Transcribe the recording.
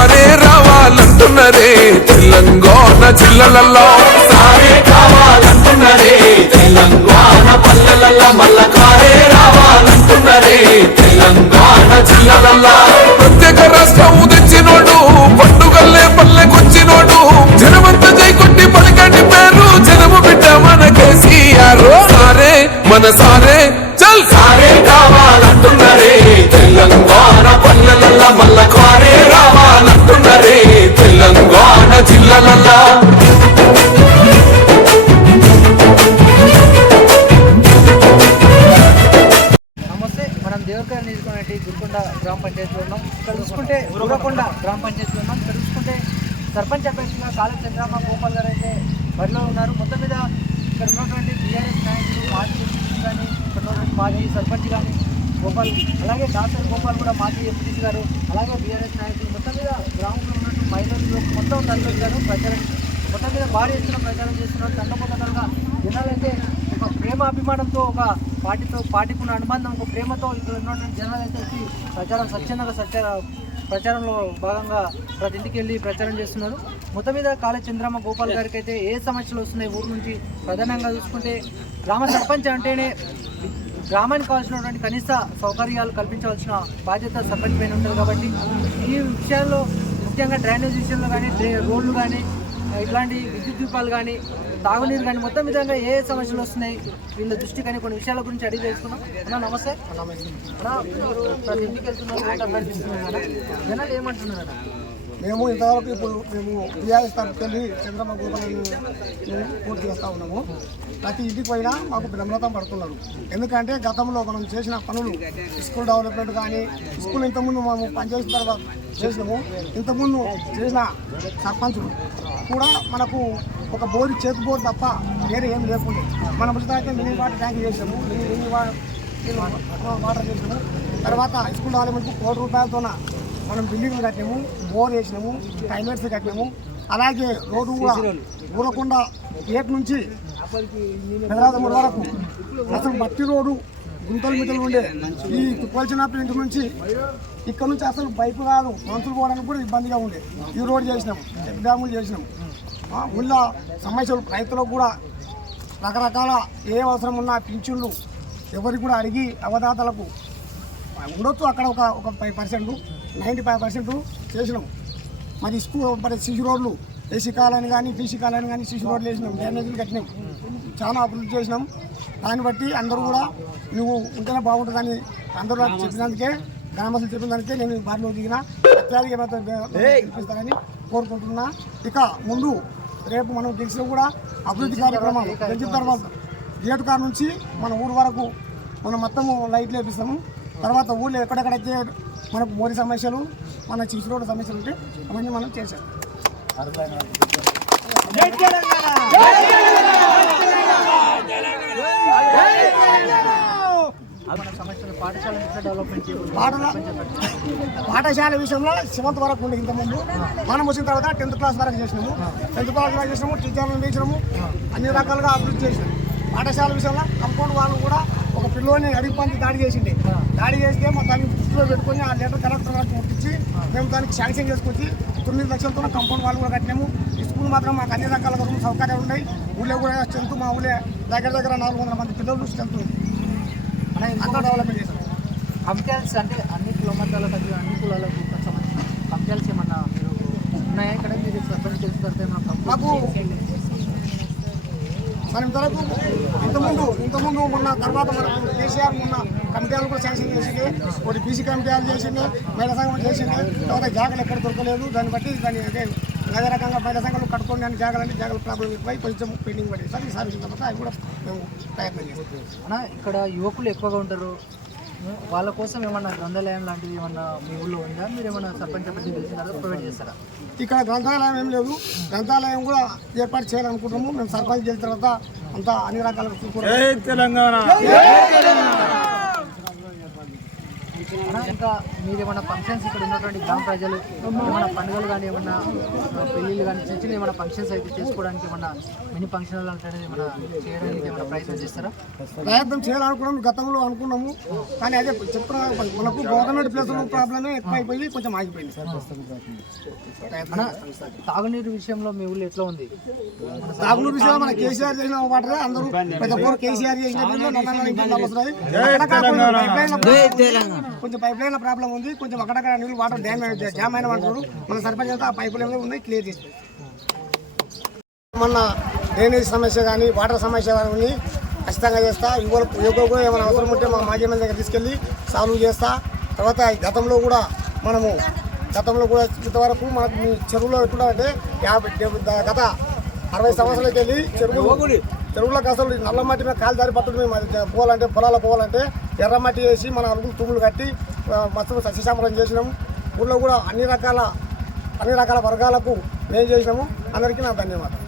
కారే రావాలంటున్నరే తెలంగాణ జిల్లలలో సారే కావాలంటున్నరే తెలంగాణ పల్లెలల్ల మల్ల కారే రావాలంటున్నరే తెలంగాణ జిల్లలల్ల. ప్రత్యేక రాష్ట్రం తెచ్చినోడు పండుగల్లే పల్లెకొచ్చినోడు జనమంత జై కొట్టి పలికండి పేరు జనము బిడ్డ మన కేసీఆర్. సారే మన సారే చల్. సారే కావాలంటున్నరే తెలంగాణ పల్లెలల్ల మల్ల కారే తెలంగాణ జిల్లలల్లా. నమస్తే మనం దేవరకర నియోజకవర్గం గురుకొండ గ్రామ పంచాయతీలో ఉన్నాం. ఇక్కడ చూసుకుంటే గురకొండ గ్రామ పంచాయతీలో ఉన్నాం. ఇక్కడ చూసుకుంటే సర్పంచ్ అభ్యర్థిగా కాళ చంద్రమ్మ గోపాల్ గారు అయితే బరిలో ఉన్నారు. మొత్తం మీద ఇక్కడ ఉన్నటువంటి బీఆర్ఎస్ నాయకులు మాజీ కానీ ఇక్కడ ఉన్నటువంటి మాజీ సర్పంచ్ కానీ గోపాల్ అలాగే డాక్టర్ గోపాల్ కూడా మాజీ ఎంపీసీ గారు అలాగే బీఆర్ఎస్ నాయకులు మొత్తం మీద గ్రామంలో ఉన్నటువంటి మొత్తం తరలించారు ప్రచారం మొత్తం మీద భారీ ఎత్తున ప్రచారం చేస్తున్నారు. తండపోతలుగా జనాలైతే ఒక ప్రేమ అభిమానంతో ఒక పార్టీతో పార్టీకి ఉన్న అనుబంధం ఒక ప్రేమతో ఇక్కడ ఉన్నటువంటి జనాలు అయితే వచ్చి ప్రచారం స్వచ్ఛందంగా సత్య ప్రచారంలో భాగంగా ప్రతి ఇంటికి వెళ్ళి ప్రచారం చేస్తున్నారు. మొత్తం మీద కాళీ చంద్రమ్మ గోపాల్ గారికి అయితే ఏ సమస్యలు వస్తున్నాయి ఊరు నుంచి ప్రధానంగా చూసుకుంటే గ్రామ సర్పంచ్ అంటేనే గ్రామానికి కావాల్సినటువంటి కనీస సౌకర్యాలు కల్పించవలసిన బాధ్యత సర్పంచ్ పైన ఉంటుంది కాబట్టి ఈ విషయాల్లో ముఖ్యంగా డ్రైనేజ్ విషయంలో కానీ రోడ్లు కానీ ఇట్లాంటి విద్యుత్ దీపాలు కానీ తాగునీరు కానీ మొత్తం విధంగా ఏ సమస్యలు వస్తున్నాయి వీళ్ళ దృష్టి కానీ కొన్ని విషయాల గురించి అడిగి తెలుసుకున్నాం అన్నా నమస్తే. అన్నా మీరు ప్రతి ఇంటికి వెళ్తున్నారు జనాలు ఏమంటున్నారు అన్న మేము ఇంతవరకు ఇప్పుడు మేము టీఆర్ఎస్ తరఫుకి వెళ్ళి చంద్రబాబు మేము పూర్తి చేస్తూ ఉన్నాము. ప్రతి ఇంటికి పోయినా మాకు బ్రహ్మరథం పడుతున్నారు. ఎందుకంటే గతంలో మనం చేసిన పనులు స్కూల్ డెవలప్మెంట్ కానీ స్కూల్ ఇంతకుముందు మేము పనిచేసిన తర్వాత చేసినాము. ఇంతకుముందు చేసిన సర్పంచులు కూడా మనకు ఒక బోర్డు చేతి బోర్డు తప్ప వేరే ఏం లేకుండా. మనం ఉచితంగా మినీ వాటర్ ట్యాంక్ చేసాము. మినీ వాటర్ చేసాము. తర్వాత స్కూల్ డెవలప్మెంట్కు కోటి రూపాయలతోన మనం బిల్డింగ్లు కట్టినాము బోర్ వేసినాము టైలర్స్ కట్టినాము. అలాగే రోడ్డు కూడా ఊరకుండా గేట్ నుంచి పెదరాదముడి వరకు. అసలు మట్టి రోడ్డు గుంతలు మిట్టలు ఉండే ఈ తుప్పల్చిన ఇంటి నుంచి ఇక్కడ నుంచి అసలు బైక్ రాదు మనుషులు పోవడానికి కూడా ఇబ్బందిగా ఉండే. ఈ రోడ్ చేసినాము చెక్ డ్యాములు చేసినాము. ఊళ్ళో సమస్యలు రైతులకు కూడా రకరకాల ఏ అవసరం ఉన్నా పింఛన్లు ఎవరికి కూడా అడిగి అవదాతలకు ఉండొచ్చు అక్కడ ఒక ఒక five percent. Ninety five percent చేసినాం. మరి స్కూల్ మరి శిశు రోడ్లు ఏసీ కాలని కానీ పీసీ కాలని కానీ శిశు రోడ్లు వేసినాం. డ్రైనేజీలు కట్టినాం. చాలా అభివృద్ధి చేసినాం. దాన్ని బట్టి అందరూ కూడా నువ్వు ఉంటేనే బాగుంటుందని అందరూ చెప్పినందుకే గ్రామస్తులు చెప్పిన దానికే నేను బారిలో దిగిన. అత్యాధిక గెలిపిస్తారని కోరుకుంటున్నా. ఇక ముందు రేపు మనం గెలిచిన కూడా అభివృద్ధి కార్యక్రమాలు గెలిచిన తర్వాత గేటు కాడ నుంచి మన ఊరు వరకు మనం మొత్తము లైట్లు వేపిస్తాము. తర్వాత ఊళ్ళో ఎక్కడెక్కడైతే మనకు మోరి సమస్యలు మన చిసు రోడ్డు సమస్యలు ఉంటే అవన్నీ మనం మన సమస్యలు పాఠశాల విషయంలో సెవెంత్ వరకు ఉండే ఇంతకుముందు. మనం వచ్చిన తర్వాత టెన్త్ క్లాస్ వరకు చేసినాము. టెన్త్ క్లాస్ వరకు చేసినాము టీచర్లను వేసినాము అన్ని రకాలుగా అభివృద్ధి చేసినాము పాఠశాల విషయంలో కంపౌండ్ వాళ్ళు కూడా ఒక పిల్లోని అడిగి పంచి దాడి చేసింది దాడి చేస్తే మా దాన్ని దృష్టిలో పెట్టుకొని ఆ లెటర్ కలెక్టర్ గారికి ముట్టించి మేము దానికి శాంక్షన్ చేసుకొచ్చి తొమ్మిది లక్షలతో కంపౌండ్ వాళ్ళు కూడా కట్టినాము. ఈ స్కూల్ మాత్రం మాకు అన్ని రకాల రూమ్ సౌకర్యాలు ఉన్నాయి. ఊళ్ళో కూడా స్ట్రెంత్ మా ఊళ్ళో దగ్గర దగ్గర నాలుగు వందల మంది పిల్లలు స్ట్రెంత్ ఉంది. మన అంతా డెవలప్మెంట్ చేశాం కంపెనీస్ అంటే అన్ని అది అన్ని కులాలకు సంబంధించిన కంపెనీస్ ఏమన్నా మీరు ఉన్నాయా? ఇక్కడ మీరు తర్వాత ఏమన్నా మాకు ఇంతవరకు ఇంతకుముందు ఇంతకుముందు మొన్న తర్వాత మనకు కేసీఆర్ మొన్న కమిటీలు కూడా శాంక్షన్ చేసింది. ఒకటి బీసీ కమిటీలు చేసింది మహిళా సంఘం చేసింది. తర్వాత జాగాలు ఎక్కడ దొరకలేదు. దాన్ని బట్టి దాన్ని అదే రకంగా మహిళా సంఘాలు కట్టుకొని దాన్ని జాగాలు అంటే ప్రాబ్లం ఎక్కువై కొంచెం పెండింగ్ పడేది సార్ ఈసారి వచ్చిన తర్వాత అవి కూడా మేము ప్రయత్నం చేస్తాం. ఇక్కడ యువకులు ఎక్కువగా ఉంటారు. వాళ్ళ కోసం ఏమన్నా గ్రంథాలయం లాంటివి ఏమన్నా మీ ఊళ్ళో ఉందా? మీరు ఏమన్నా సర్పంచ్ అభ్యర్థి తెలిసిన ప్రొవైడ్ చేస్తారా? ఇక్కడ గ్రంథాలయం ఏం లేదు. గ్రంథాలయం కూడా ఏర్పాటు చేయాలనుకుంటున్నాము. మేము సర్పంచ్ చేసిన తర్వాత అంతా అన్ని రకాల అన్న, ఇంకా మీరు ఏమైనా ఫంక్షన్స్ ఇక్కడ ఉన్నటువంటి గ్రామ ప్రజలు ఏమైనా పండుగలు కానీ ఏమన్నా పెళ్ళిళ్ళు కానీ చిన్న చిన్న ఏమైనా ఫంక్షన్స్ అయితే చేసుకోవడానికి ఏమన్నా మినీ ఫంక్షన్ అంటే ఏమైనా చేయడానికి ఏమైనా ప్రయత్నం చేస్తారా? ప్రయత్నం చేయాలనుకున్నాం గతంలో అనుకున్నాము. కానీ అదే చెప్తున్నా మనకు గవర్నమెంట్ ప్లేస్ ప్రాబ్లమే ఎక్కువ అయిపోయి కొంచెం ఆగిపోయింది. మన తాగునీరు విషయంలో మీ ఊళ్ళో ఎట్లా ఉంది? తాగునీరు విషయంలో మన కేసీఆర్ చేసిన వాటరే అందరూ ప్రతి ఒక్కరు కేసీఆర్ చేసిన నీళ్ళు నల్ల నల్ల ఇంటికి నల్ల వస్తున్నాయి. అక్కడక్కడ కొంచెం పైప్ లైన్ల లైన్ ప్రాబ్లం ఉంది. కొంచెం అక్కడక్కడ నీళ్ళు వాటర్ డ్యామ్ జామ్ అయిన అంటారు మన సర్పంచ్ అంతా ఆ పైపులు ఏమైనా ఉన్నాయి క్లియర్ చేసి మొన్న డ్రైనేజ్ సమస్య కానీ వాటర్ సమస్య కానీ ఖచ్చితంగా చేస్తా. యువకు యువకులు కూడా ఏమైనా అవసరం ఉంటే మా మాజీ ఎమ్మెల్యే దగ్గర తీసుకెళ్ళి సాల్వ్ చేస్తా. తర్వాత గతంలో కూడా మనము గతంలో కూడా ఇంతవరకు మనకు మీ చెరువులో ఎట్లా అంటే యాభై గత అరవై సంవత్సరాలకి వెళ్ళి చెరువు చెరువులకు అసలు నల్ల మట్టి మీద కాలు దారి పట్టుకుని పోవాలంటే పొలాలకు పోవాలంటే ఎర్రమట్టి వేసి మన అరుగులు తుమ్ములు కట్టి ఆ, మొత్తం సస్యశామలం చేసినాము ఊళ్ళో కూడా అన్ని రకాల అన్ని రకాల వర్గాలకు మేము చేసినాము. అందరికీ నా ధన్యవాదాలు.